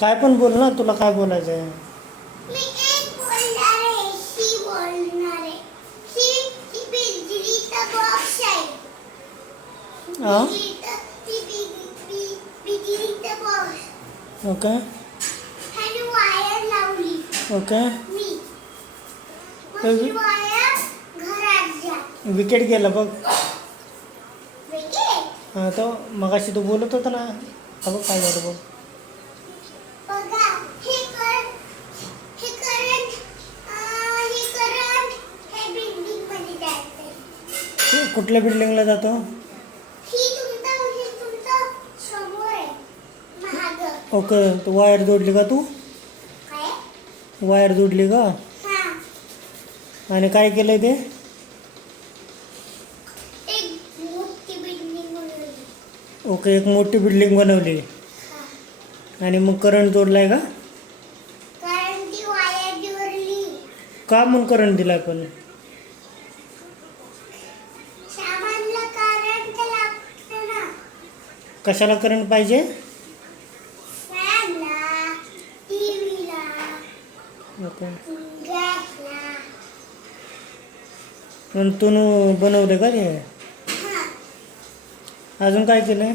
काय पण बोल ना तुला काय बोलायचं आहे ओके. ओके. विकेट गेलं बघ. हां तो मगाशी तू बोलत होता ना. बघ काय झालं बघा हे कर हे करंट अं, हे करंट हे बिल्डिंगमध्ये जाते तू कुठल्या बिल्डिंगला जातो? ओके तू वायर जोडली का तू? काय? वायर जोडली का? हा. आणि काय केलंय ते? ओके एक मोठी बिल्डिंग बनवली. हा. आणि मग करंट जोडलाय का? का म्हणून करंट दिलाय पण सामानला करंट लागतं ना कशाला करंट पाहिजे? म्हणून तू बनवलं का ते हा. अजून काय केलंय?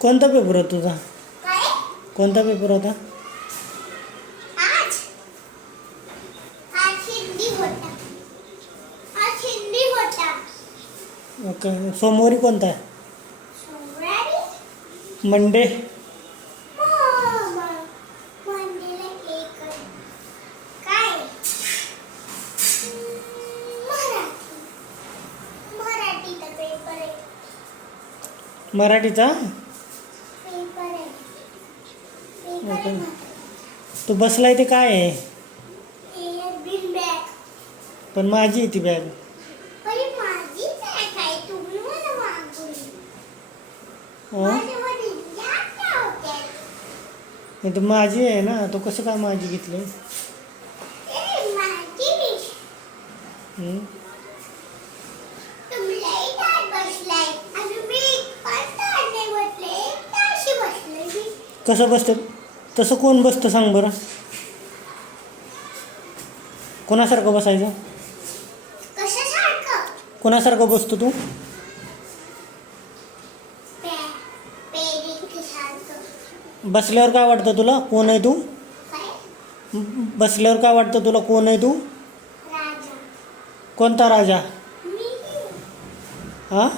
कोणता पेपर होता तुझा? कोणता पेपर होता? ओके सोमवारी कोणता? आहे सोमवारी मंडे मराठीचा? ओके. तू बसलाय ते काय आहे? पण माझी ती बॅग अरे माझी बॅग आहे तुम्ही मला मागून हं? माझ्यामध्ये जास्त होते नाही तर माझी आहे ना तू कसं काय माझी घेतली? हं? कसं बसतं? तसं कोण बसतं सांग बरं? कोणासारखं बसायचं? कोणासारखं बसतो तू? बसल्यावर काय वाटतं तुला? कोण आहे तू? बसल्यावर काय वाटतं तुला? कोण आहे तू? राजा. कोणता राजा? हां?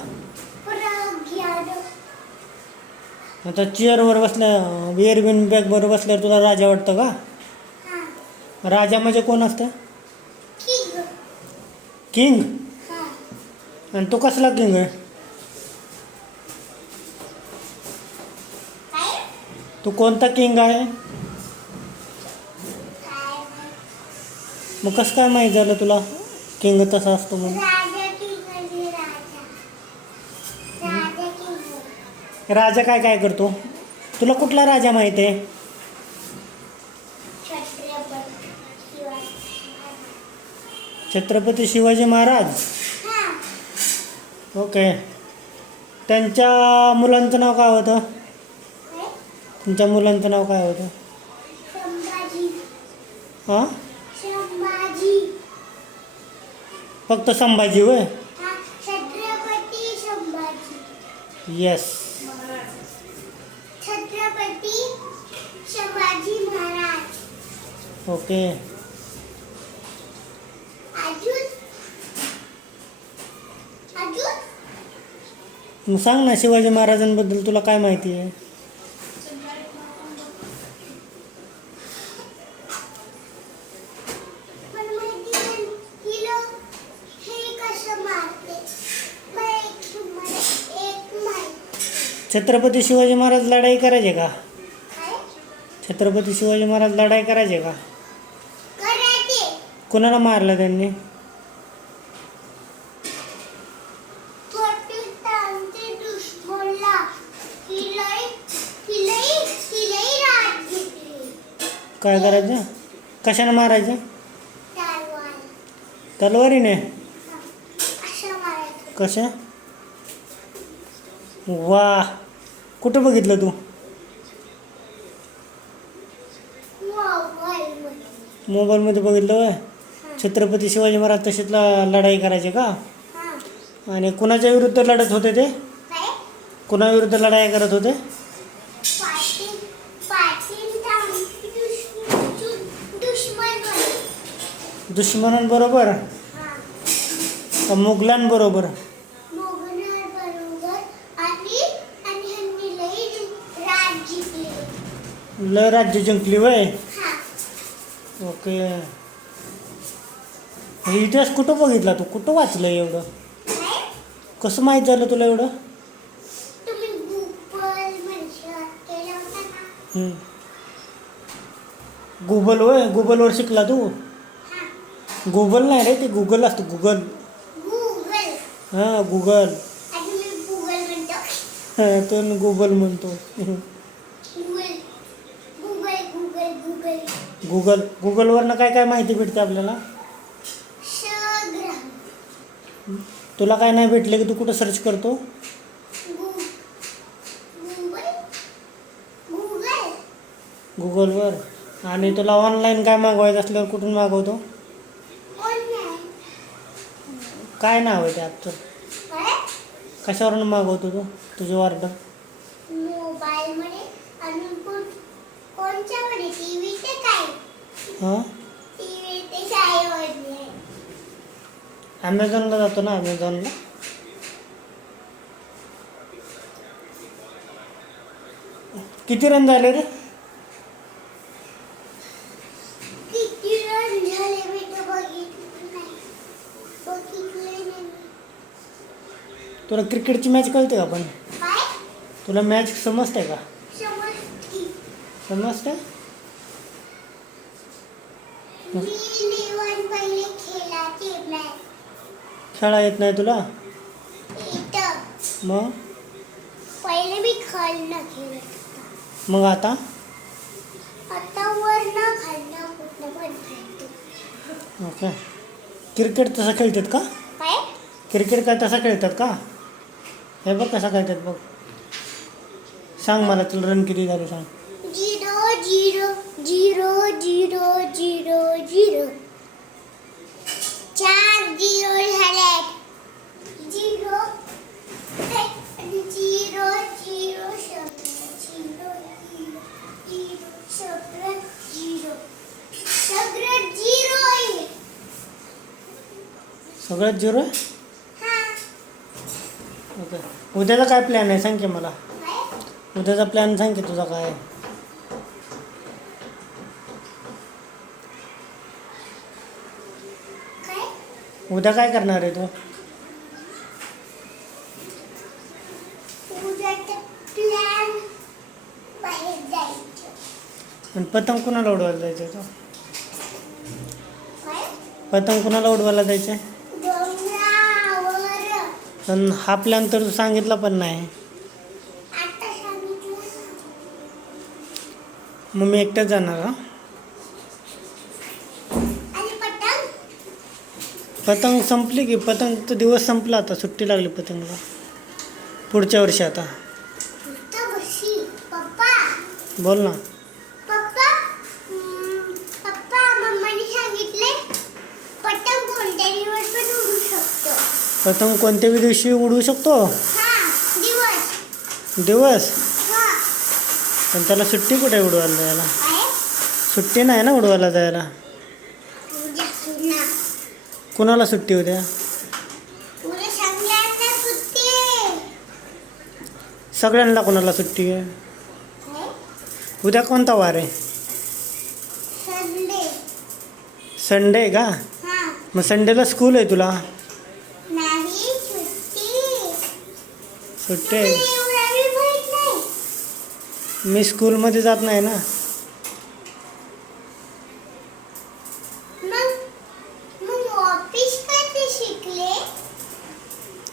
आता चेअरवर बसल्या एअरबिन बॅगवर बसल्यावर तुला राजा वाटतं का? हा. राजा म्हणजे कोण असतं? किंग. किंग? आणि तू कसला किंग आहे काय तू कोणता किंग आहे? मग कसं काय माहीत झालं तुला? किंग तसा असतो म्हणून. राजा काय काय करतो? तुला कुठला राजा माहीत आहे? छत्रपती शिवाजी महाराज? ओके. त्यांच्या मुलांचं नाव काय होतं? त्यांच्या मुलांचं नाव काय होतं? हां? फक्त संभाजी होय? हा येस छत्रपती संभाजी महाराज. ओके. मग सांग ना शिवाजी महाराजांबद्दल तुला काय माहिती आहे मला माहिती नाही ही लोक हे कसं मारते मला एक मला एक माहिती छत्रपती शिवाजी महाराज लढाई करायचे का? छत्रपती शिवाजी महाराज लढाई करायचे का? कुणाला मारलं त्यांनी? काय करायचं? कशानं मारायचं? तलवारीने? कशा? वा! कुठं बघितलं तू? मोबाईलमध्ये बघितलं हां. छत्रपती शिवाजी महाराज तसेच ल- लढाई करायचे का? आणि कुणाच्या विरुद्ध लढत होते ते? कुणाविरुद्ध लढाई करत होते? दुश्मनांबरोबर मुघलांबरोबर मोगनार बरोबर आणि आणि ह्यांनी लई राज जिंकले ल राज्य जिंकली वय ओके. इतिहास कुठं बघितला तू? कुठं वाचलं एवढं? कसं माहीत झालं तुला एवढं? तुम्ही गुगल होय? गुगलवर शिकला तू? गुगल नाही रे ते गुगल असतं. गुगल हां गुगल हां तो गुगल म्हणतो Google Google Google Google Google गुगलवरनं काय काय माहिती भेटते आपल्याला? तुला काय नाही भेटले की तू कुठं सर्च करतो? गु गुगल गुगल गुगलवर आणि तुला ऑनलाईन काय मागवायचं असल्यावर कुठून मागवतो? काय नाव आहे ते काय? कशावरून मागवतो तू? तुझी ऑर्डर मोबाईलमध्ये आणि कोण कोणच्यामध्ये टी व्ही ते काय हां? ॲमेझॉनला जातो ना ॲमेझॉनला किती रन झाले रे. तुला क्रिकेटची मॅच कळते का पण? तुला मॅच समजते का? समजती समजते मी लिवन पहिले खेळाचे मॅच खेळा येत नाही तुला? मग? पहिले मी खालनं खेळत मग आता? आता वरनं खालनं कुठनं पण खेळतो. ओके. क्रिकेट तसं खेळतात का? काय? क्रिकेट काय तसा खेळतात का? हे बघ कसा खेळतात बघ. सांग मला तुला रन किती झाले सांग. झिरो झिरो झिरो झिरो चार झिरो झाले zero zero zero zero zero zero सगळं झिरो सगळं झिरो आहे. सगळ्यात झिरो आहे ओके. उद्याचा काय प्लॅन आहे? सांग की मला. उद्याचा प्लॅन सांग की तुझा काय आहे काय उद्या काय करणार आहे तू? आणि पतंग कुणाला उडवायला जायचं काय? पतंग कुणाला उडवायला जायचं पण हा प्लॅन तर तू सांगितला पण नाही. मग मी एकटाच जाणार हा आणि पतंग पतंग संपली की पतंग तर दिवस संपला आता सुट्टी लागली पतंगला. पुढच्या वर्षी आता. बोल ना. पतंग कोणत्याही दिवशी उडवू शकतो? दिवस. दिवस? पण त्याला सुट्टी कुठे उडवायला जायला? सुट्टी नाही ना उडवायला जायला. कुणाला सुट्टी उद्या सगळ्यांना कोणाला सुट्टी आहे? उद्या कोणता वार आहे? संडे. संडे का? मग संडेला स्कूल आहे तुला? नाही सुट्टी. आहे. मी स्कूलमध्ये जात नाही ना.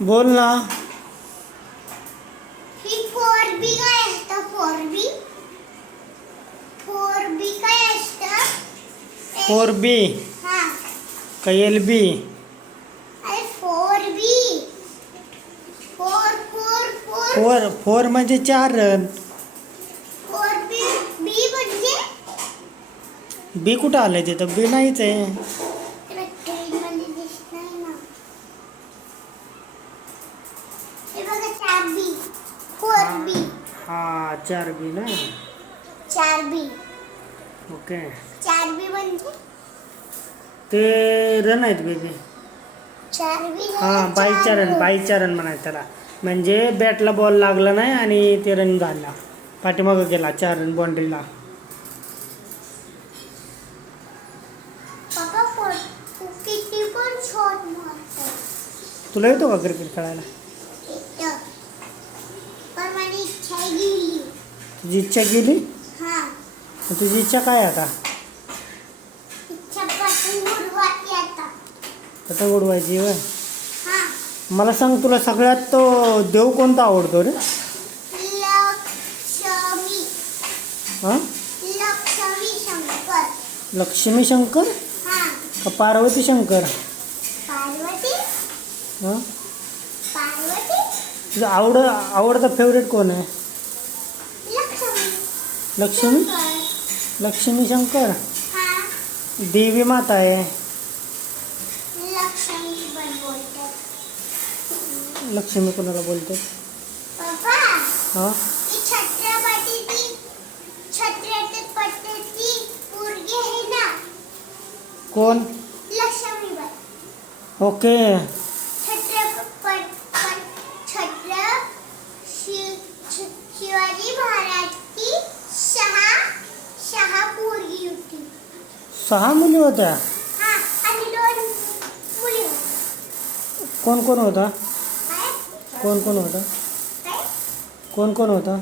पप्पा बोल ना ही फोर बी काय असतं फोर बी फोर बी काय असतं फोर बी। हा। L B. अरे four B four four four. Four four म्हणजे चार रन। फोर बी बी म्हणजे? बी कुठं आलं तिथं बी नाहीच आहे. चार बी ना? चार बी ओके. चार बी म्हणजे? ते रन आहेत बेबी. चार बी हां बाईकच्या रन बाईकच्या रन म्हणायचं त्याला. म्हणजे बॅटला बॉल लागला नाही आणि ते रन झाला. पाठीमागं गेला चार रन बाउंड्रीला. तुला येतो का क्रिकेट खेळायला एकटं पण माझी इच्छा गेली तुझी इच्छा गेली? हा. तुझी इच्छा काय आता? आता. उडवायची हा. मला सांग तुला सगळ्यात तो देव कोणता आवडतो रे? लक्ष्मी. हां? लक्ष्मी शंकर. लक्ष्मी शंकर? हा. का पार्वती शंकर? हां? तुझं आवड आवडता फेवरेट कोण आहे? लक्ष्मी? शंकर। लक्ष्मी शंकर? हा। देवी माता आहे लक्ष्मी पण बोलतात लक्ष्मी कोणाला बोलते। पप्पा हां। ही छत्रपतीची छत्रपतीची पोरगी आहे ना? कोण लक्ष्मीबाई ओके छत्रपत छत्र शि- छ- शिवाजी महाराजची सहा सहा पोरगी होती सहा मुली होत्या? हा. कोण कोण होता? कोण कोण होता? कोण कोण होता?